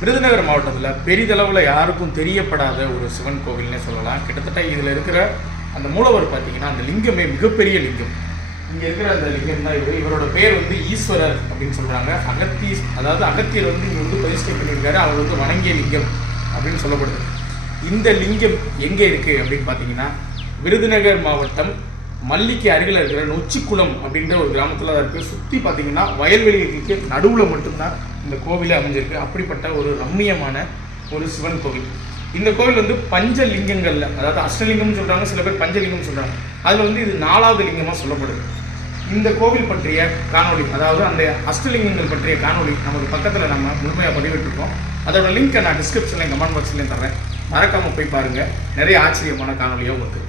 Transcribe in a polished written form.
விருதுநகர் மாவட்டத்தில் பெரிதளவில் யாருக்கும் தெரியப்படாத ஒரு சிவன் கோவில்னே சொல்லலாம். கிட்டத்தட்ட இதில் இருக்கிற அந்த மூலவர் பார்த்தீங்கன்னா அந்த லிங்கமே மிகப்பெரிய லிங்கம். இங்கே இருக்கிற அந்த லிங்கம் தான் இவரோட பேர் ஈஸ்வரர் அப்படின்னு சொல்கிறாங்க. அதாவது அகத்தியர் இங்கே பிரதிஷ்டை பண்ணியிருக்காரு. அவர் வணங்கிய லிங்கம் அப்படின்னு சொல்லப்படுது. இந்த லிங்கம் எங்கே இருக்குது அப்படின்னு பார்த்தீங்கன்னா விருதுநகர் மாவட்டம் மல்லிக்கு அருகில் இருக்கிற நொச்சிக்குளம் அப்படின்ற ஒரு கிராமத்தில் தான் இருக்குது. சுற்றி பார்த்தீங்கன்னா வயல்வெளிகளுக்கு நடுவில் மட்டும்தான் இந்த கோவிலே அமைஞ்சிருக்கு. அப்படிப்பட்ட ஒரு ரம்மியமான ஒரு சிவன் கோவில். இந்த கோவில் பஞ்சலிங்கங்கள்ல, அதாவது அஷ்டலிங்கம்னு சொல்கிறாங்க, சில பேர் பஞ்சலிங்கம்னு சொல்கிறாங்க. அதில் இது 4வது லிங்கமாக சொல்லப்படுது. இந்த கோவில் பற்றிய காணொலி, அதாவது அந்த அஷ்டலிங்கங்கள் பற்றிய காணொலி நமக்கு பக்கத்தில் நம்ம முழுமையாக பதிவிட்டுருக்கோம். அதோட லிங்க்கை நான் டிஸ்கிரிப்ஷன்லையும் கமெண்ட் பாக்ஸ்லையும் தர்றேன். மறக்காமல் போய் பாருங்கள். நிறைய ஆச்சரியமான காணொலியாக உங்களுக்கு